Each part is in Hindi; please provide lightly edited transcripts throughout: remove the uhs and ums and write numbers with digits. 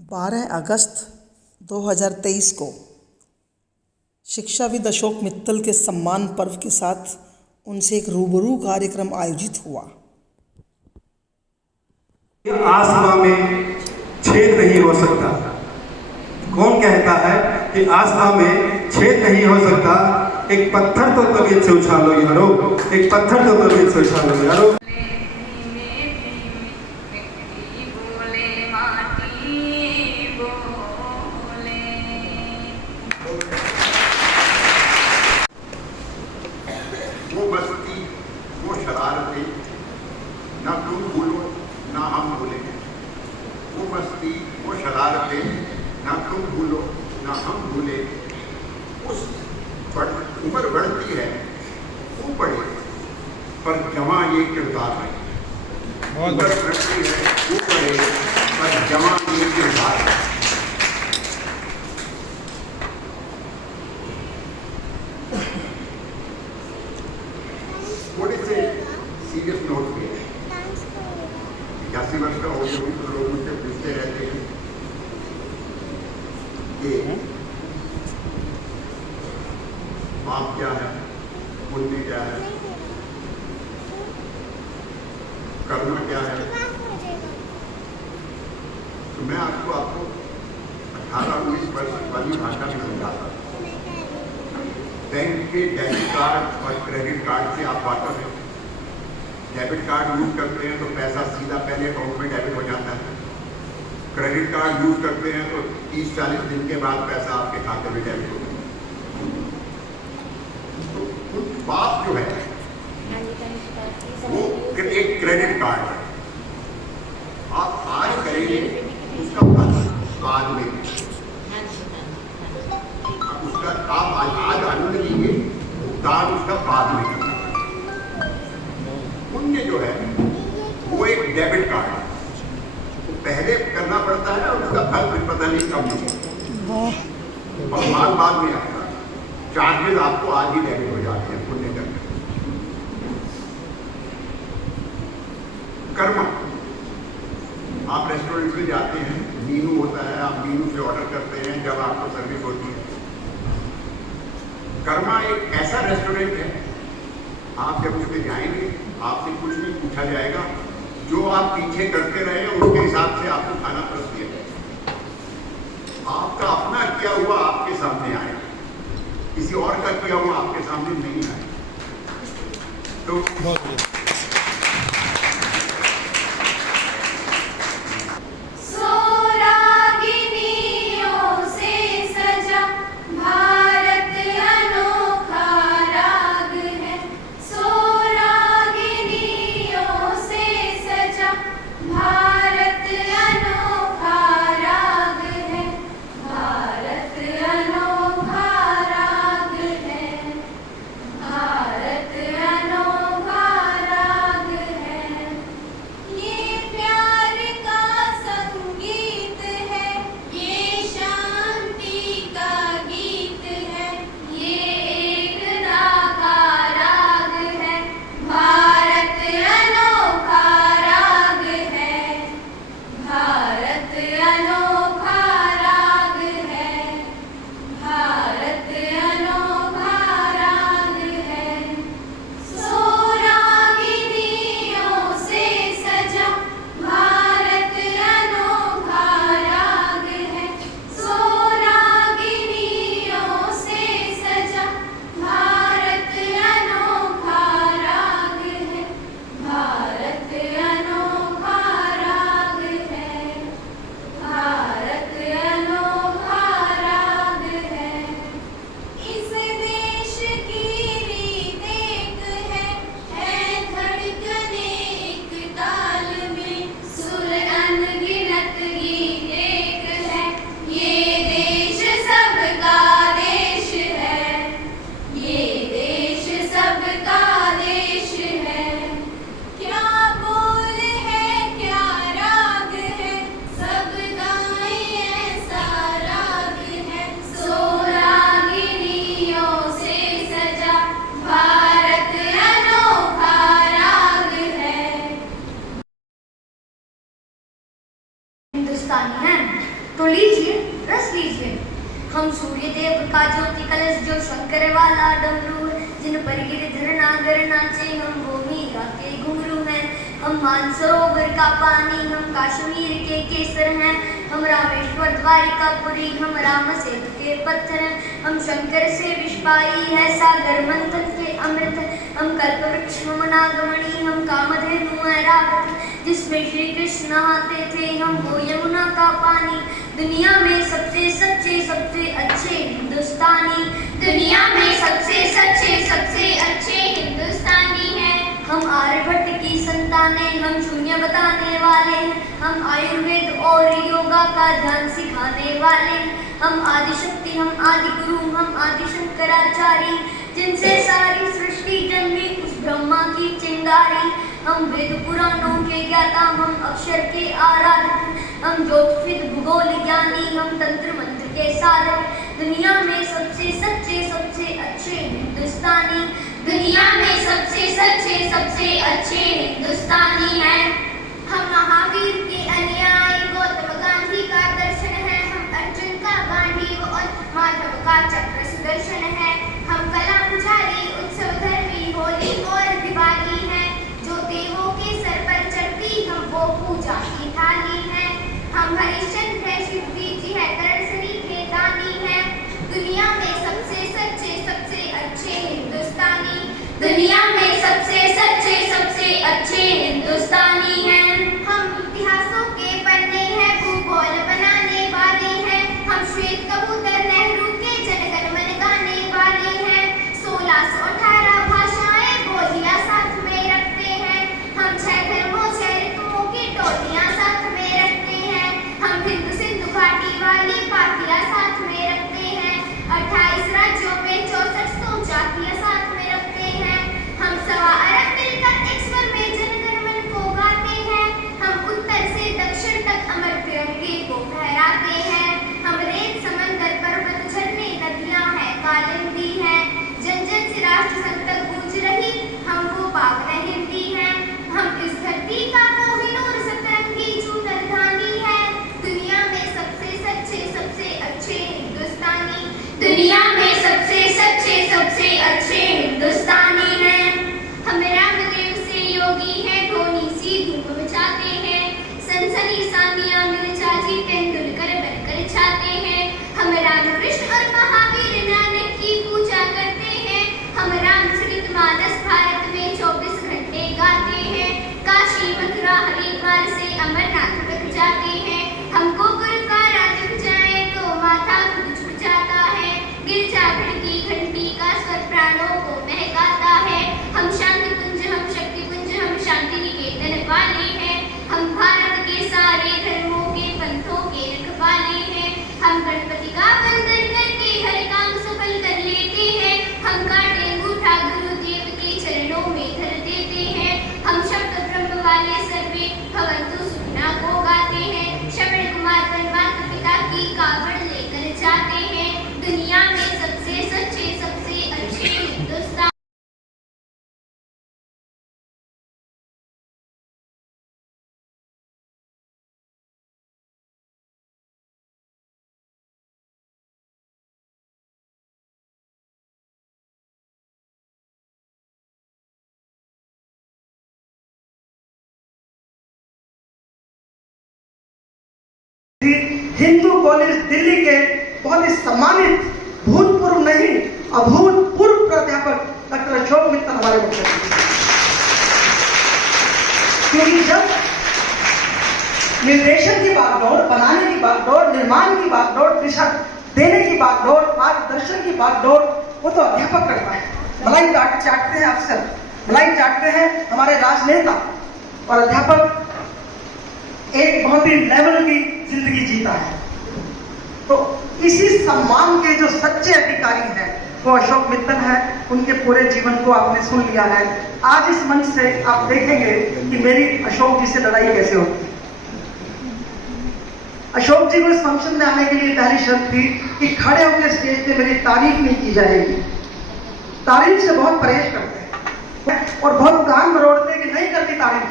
12 अगस्त 2023 को शिक्षाविद अशोक मित्तल के सम्मान पर्व के साथ उनसे एक रूबरू कार्यक्रम आयोजित हुआ। आसमां में छेद नहीं हो सकता। कौन कहता है कि आसमां में छेद नहीं हो सकता? एक पत्थर तो तबीयत से उछालो यारो, एक पत्थर तो तबीयत से उछालो यारो। वो मस्ती, वो शरारतें, ना तुम भूलो ना हम भूलेंगे। वो मस्ती, वो शरारतें, ना तुम भूलो ना हम भूले। उस उम्र बढ़ती है वो बढ़े, पर जवां ये किरदार है। उम्र बढ़ती है वो बढ़े, पर जवां ये किरदार है। थोड़े से सीरियस नोट पे 81 वर्ष का हो गया तो लोग मुझसे पूछते रहते हैं कि पाप क्या है, पुण्य क्या है, कर्म क्या है। तो मैं आपको 18-19 वर्ष वाली भाषा में समझाता हूँ। बैंक के डेबिट कार्ड और क्रेडिट कार्ड से आप वाकफ हैं। डेबिट कार्ड यूज करते हैं तो पैसा सीधा पहले अकाउंट में डेबिट हो जाता है। क्रेडिट कार्ड यूज करते हैं तो 30-40 दिन के बाद पैसा आपके खाते में डेबिट होता है। तो बात जो है वो एक क्रेडिट कार्ड है। आप आज करेंगे उसका बाद में, उसका आप आज आनंद लीजिए, भुगतान उसका बाद में करना। पुण्य जो है वो एक डेबिट कार्ड है, तो पहले करना पड़ता है और उसका फल फिर पता नहीं कब मिलेगा और माल बाद में आएगा। चार्जेस आपको आज ही डेबिट हो जाते हैं पुण्य करने। कर्म, आप रेस्टोरेंट में जाते हैं, मेनू होता है, आप मेनू से ऑर्डर करते हैं जब आपको सर्विस होती है। कर्मा एक ऐसा रेस्टोरेंट है, आप जब उसमें जाएंगे आपसे कुछ नहीं पूछा जाएगा, जो आप पीछे करते रहे उसके हिसाब से आपको खाना परस दिया जाएगा। आपका अपना किया हुआ आपके सामने आएगा, किसी और का किया हुआ आपके सामने नहीं आएगा। तो तो लीजिए, रस लीजिए। हम सूर्य देव का ज्योति कलश जो शंकर वाला डमरू है, जिन पर गिरधर नागर नाचे, हम वो मीरा के घुंघरू हैं। हम मानसरोवर का पानी, हम कश्मीर के केसर हैं। हम रामेश्वर द्वारिकापुरी, हम राम सेतु के पत्थर हैं। हम शंकर से विष पाई है, सागर मंथन के अमृत है। हम कल्पवृक्ष, हम नागमणि, हम कामधेनु ऐरावत, जिसमें श्री कृष्ण नहाते थे, हम वो यमुना का पानी। दुनिया में सबसे सच्चे सबसे अच्छे हिंदुस्तानी, दुनिया में सबसे सच्चे सबसे अच्छे हिंदुस्तानी हैं। हम आर्यभट्ट की संतानें, हम शून्य बताने वाले हैं। हम आयुर्वेद और योगा का ध्यान सिखाने वाले हैं। हम आदिशक्ति, हम आदि गुरु, हम आदि शंकराचार्य, जिनसे सारी सृष्टि जन्मी उस ब्रह्मा की चिंगारी। हम वेद पुराणों के ज्ञाता, हम अक्षर के आराधक, हम ज्योतिषविद भूगोल ज्ञानी, हम तंत्र मंत्र के साधक। दुनिया में सबसे सच्चे सबसे अच्छे हिंदुस्तानी, दुनिया में सबसे सच्चे सबसे अच्छे हिंदुस्तानी हैं। हम महावीर के अनुयायी, गौतम गांधी का दर्शन है। हम अर्जुन का गांडीव और माधव का चक्र सुदर्शन है। हम कला पुजारी, उत्सव धर्मी, होली और दिवाली है। जो देवों के सर पर चढ़ती, हम वो पूजा की थाली है। हम हरिश्चंद्र है, शिवजी जी है, करसरी के दानी है। दुनिया में सबसे सच्चे सबसे अच्छे हिंदुस्तानी, दुनिया में सबसे सच्चे सबसे अच्छे हिंदुस्तानी हैं। हम इतिहासों के पन्ने हैं, भूगोल बनाने वाले हैं। हम श्वेत कबूतर, नेहरू के जनगण मन गाने वाले हैं। 1618 भाषाएं बोलियां साथ में रखते हैं। हम 6 धर्मों 6 ऋतुओं की टोलियां साथ में रखते हैं। हम हिंदू सिंधु घाटी वाली पार्टियां साथ में रखते हैं। 28 राज्यों में 6400 जातियां साथ में रखते हैं। हम 1.25 अरब मिलकर एक स्वर में जनगण मन को गाते हैं। हम उत्तर से दक्षिण तक अमर तिरंगे को फहराते हैं। हम रेत समंदर पर्वत झरने नदियां हैं कालिंदी हैं। जन जन से राष्ट्र संघ तक गूंज रही, हम वो पावन हिंदी हैं। हम इस धरती का कोहिनूर सतरंगी चूतरधानी है। दुनिया में सबसे सच्चे सबसे अच्छे हिंदुस्तानी, दुनिया में सबसे सच्चे सबसे अच्छे हिंदुस्तानी हैं। हम रामदेव से योगी हैं, धोनी सी धूम मचाते हैं। सनसनी सानिया मिर्जा जी तेंदुलकर बनकर छाते हैं। हम रामकृष्ण और महावीर नानक की पूजा करते हैं। हम रामचरित मानस भारत में 24 घंटे गाते हैं। काशी मथुरा हरिद्वार से अमरनाथ तक जाते हैं। हमको गुरु का राज दिख जाए तो माथा खुद झुक जाता है। गिरजाघर की घंटी का स्वर प्राणों को महकाता है। हम शांति पुंज, हम शक्ति पुंज, हम शांति निकेतन वाले हैं। हम भारत के सारे धर्मों के पंथों के रखवाले हैं। हम गणपति का वंदन करके हर काम सफल कर लेते हैं। हम काटे अंगूठा गुरुदेव के चरणों में धर देते हैं। हम शब्द ब्रह्म वाले सर्वे भवन्तु सुखना को गाते हैं। श्रवण कुमार माता पिता की कावड़ लेकर जाते हैं। दुनिया में सबसे सच्चे सबसे अच्छे हिंदुस्तान, हिंदू कॉलेज दिल्ली के बहुत ही सम्मानित भूतपूर्व नहीं अभूतपूर्व प्राध्यापक डॉक्टर अशोक मित्तल हमारे मुख्य अतिथि हैं। क्योंकि जब निर्देशन की बागडोर, बनाने की बागडोर, निर्माण की बागडोर, दिशा देने की बागडोर, मार्गदर्शन की बागडोर, वो तो अध्यापक करता है। मलाई चाटते हैं अफसर, मलाई चाटते हैं हमारे राजनेता, और अध्यापक एक बहुत ही लेवल की जिंदगी जीता है। तो इसी सम्मान के जो सच्चे अधिकारी हैं वो अशोक मित्तल है। उनके पूरे जीवन को आपने सुन लिया है। आज इस मंच से आप देखेंगे कि मेरी अशोक जी से लड़ाई कैसे होती है। अशोक जी को इस फंक्शन में आने के लिए पहली शर्त थी कि खड़े होकर स्टेज पे मेरी तारीफ नहीं की जाएगी। तारीफ से बहुत परहेज करते हैं और बहुत कान मरोड़ते हैं कि नहीं करती तारीफ।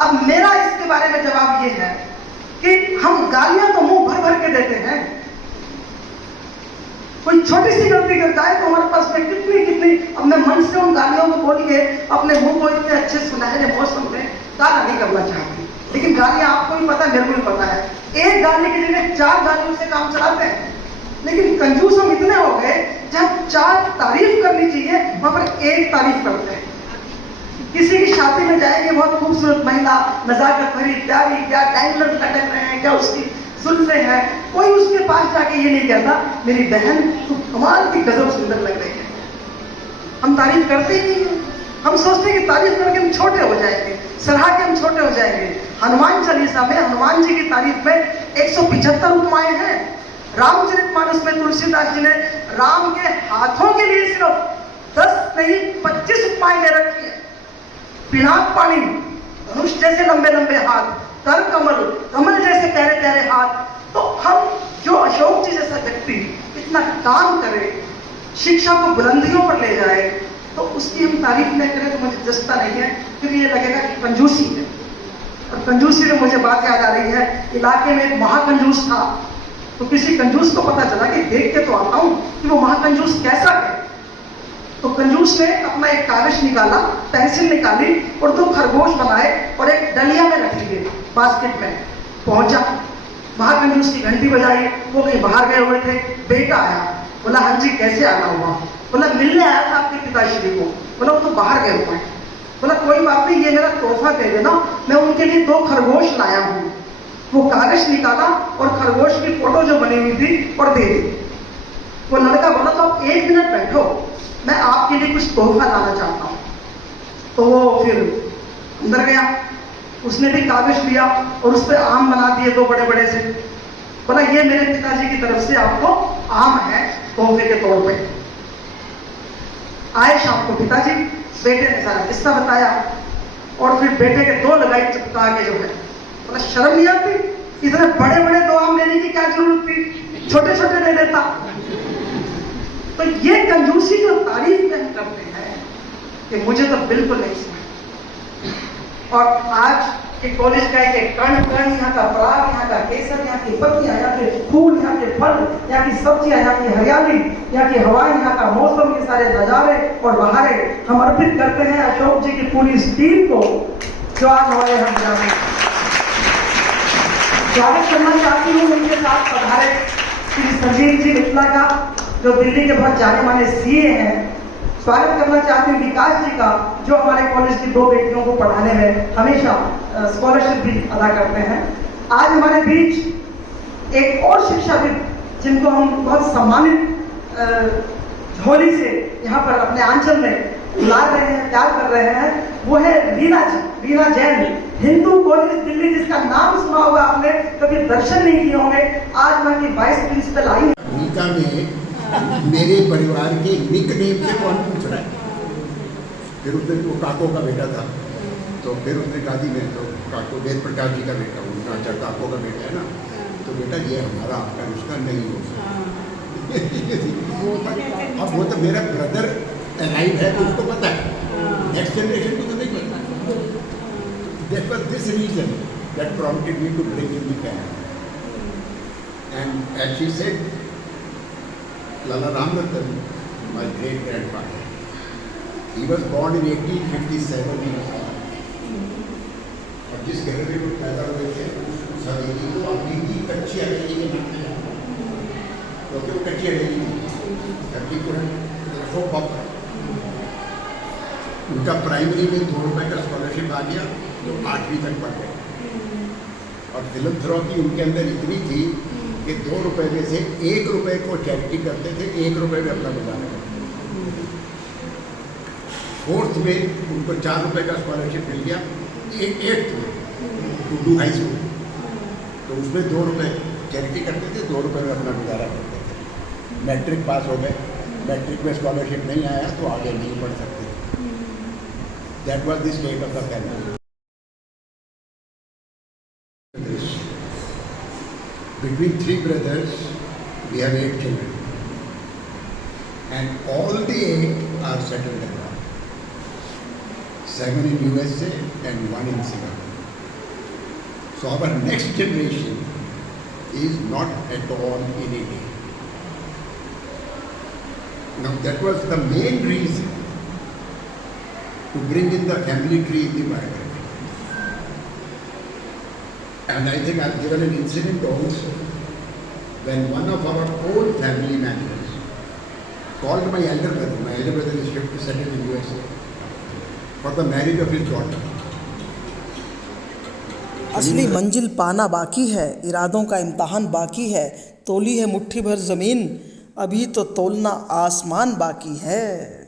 अब मेरा इसके बारे में जवाब ये है कि हम गालियां तो मुंह भर भर के देते हैं। कोई छोटी सी गलती करता है तो हमारे पास में कितनी कितनी, अब मैं मन से उन गालियों को बोल के अपने मुंह को इतने अच्छे सुनहरे मौसम में काला नहीं करना चाहती, लेकिन गालियां आपको भी पता है, मेरे को भी पता है, एक गाली की जगह 4 गालियों से काम चलाते हैं। लेकिन कंजूस हम इतने हो गए, जब 4 तारीफ करनी चाहिए वहां पर 1 तारीफ करते हैं। किसी की शादी में जाएंगे, बहुत खूबसूरत महिला, नजाकत भरी, प्यारी, क्या डायमंड लटक रहे हैं, क्या उसकी जुल्फे हैं, कोई उसके पास जाके ये नहीं कहता मेरी बहन तू कमाल की गजब सुंदर लग रही है। हम तारीफ करते ही नहीं है। हम सोचते हैं कि तारीफ करके हम छोटे हो जाएंगे, सराह के हम छोटे हो जाएंगे। हनुमान चालीसा में हनुमान जी की तारीफ में 175 उपमाएं हैं। रामचरितमानस में तुलसीदास जी ने राम के हाथों के लिए सिर्फ 10 नहीं 25 उपमाएं दे रखी है। पिनाक पानी, धनुष जैसे लंबे लंबे हाथ, कर कमल, कमल जैसे प्यारे प्यारे हाथ। तो हम जो अशोक जी जैसा व्यक्ति इतना काम करे, शिक्षा को बुलंदियों पर ले जाए, तो उसकी हम तारीफ न करें तो मुझे जस्ता नहीं है, क्योंकि ये लगेगा कि कंजूसी है। और कंजूसी में मुझे बात याद आ रही है, इलाके में एक महाकंजूस था, तो किसी कंजूस को पता चला कि देख के तो आता हूं कि वो महाकंजूस कैसा है। तो कंजूस ने अपना एक कागज निकाला, पेंसिल निकाली और 2 खरगोश बनाए और एक डलिया में रख लिए, बास्केट में। पहुंचा, महाकंजूस की घंटी बजाई, वो कहीं बाहर गए हुए थे, बेटा आया, बोला हाँ जी कैसे आना हुआ? बोला मिलने आया था आपके पिताश्री को। बोला वो तो बाहर गए हुए हैं। बोला कोई बात नहीं, ये मेरा तोहफा दे देना, मैं उनके लिए 2 खरगोश लाया हूं। वो कागज निकाला और खरगोश की फोटो जो बनी हुई थी और दे दी। वो लड़का बोला तो आप 1 मिनट बैठो, मैं आपके लिए कुछ तोहफा लाना चाहता हूं। तो वो फिर अंदर गया, उसने भी कागज लिया और उस पर आम बना दिए 2 बड़े बड़े से। बोला ये मेरे पिताजी की तरफ से आपको आम है तोहफे के तौर पे। आए शाम को पिताजी, बेटे ने सारा किस्सा बताया और फिर बेटे के 2 लगाई चिपका के जो है। बोला शर्म नहीं आती, इतने बड़े बड़े 2 आम लेने की क्या जरूरत थी, छोटे छोटे ले लेता। तो ये कंजूसी जो तारीफ में हम करते हैं कि मुझे तो बिल्कुल नहीं समझ। और आज के कॉलेज का एक कण यहाँ का पराग, यहाँ का केसर, यहाँ की पत्तियां, यहाँ के फूल, यहाँ के फल, यहाँ की सब्जियां, यहाँ की हरियाली, यहाँ की हवाएं, यहाँ का मौसम, ये सारे नजारे और बहारें हम अर्पित करते हैं अशोक जी की पूरी इस टीम को जो आज हमारे हम जाने। स्वागत करना चाहती हूँ उनके साथ पधारे श्री संजीव जी मित्तला का, जो दिल्ली के बहुत जाने माने सीए हैं। स्वागत करना चाहती हूँ विकास जी का, जो हमारे कॉलेज की 2 बेटियों को पढ़ाने में हमेशा स्कॉलरशिप भी अदा करते हैं। आज हमारे बीच एक और शिक्षाविद जिनको हम बहुत सम्मानित झोली से यहाँ पर अपने आंचल में ला रहे हैं, प्यार कर रहे हैं, वो है रीना जी, रीना जैन। हिंदू कॉलेज दिल्ली, जिसका नाम सुना होगा आपने, कभी दर्शन नहीं किए होंगे। आज वहाँ की वाइस प्रिंसिपल आई। भूमिका में मेरे परिवार के निक नेम से कौन पूछ रहा है? फिर उसने, वो काको का बेटा था, तो फिर उसने कहा जी मैं तो काको वेद प्रकाश जी का बेटा हूँ। उनका अच्छा काको का बेटा है ना, तो बेटा ये हमारा आपका रिश्ता नहीं हो सकता। अब वो तो मेरा ब्रदर अलाइव है तो उसको पता है, नेक्स्ट जनरेशन को तो नहीं पता। That was this reason that prompted me to bring in the family. And as she said, Lala Ramanathan, my great grandfather, he was born in 1857 in Assam. और जिस घर में वो पैदा हुए थे उस हवेली को अभी भी कच्ची हवेली के नाम से जाना, क्योंकि वो कच्ची हवेली धरती को अशोक बाबा। उनका प्राइमरी में 2 रुपए का स्कॉलरशिप आ गया, तो 8वीं तक पढ़ गए। और फिलंथ्रॉपी उनके अंदर इतनी थी कि 2 रुपए में से 1 रुपए को चैरिटी करते थे, 1 रुपए में अपना गुजारा करते थे। 4th में उनको 4 रुपए का स्कॉलरशिप मिल गया, 8th में टू हाई स्कूल, तो उसमें 2 रुपए चैरिटी करते थे, 2 रुपए में अपना गुजारा करते थे। मैट्रिक पास हो गए, मैट्रिक में स्कॉलरशिप नहीं आया तो आगे नहीं पढ़ सकते। That was the state of the family. Between 3 brothers, we have 8 children, and all the 8 are settled abroad. 7 in USA and 1 in Singapore. So our next generation is not at all in India. Now that was the main reason to bring in the family tree in the biography. And I think I've given an incident also when one of our own family members called my elder brother. My elder brother is shipped to settle in USA for the marriage of his daughter. असली मंजिल पाना बाकी है, इरादों का इम्तहान बाकी है, तोली है मुट्ठी भर ज़मीन, अभी तो तोलना आसमान बाकी है।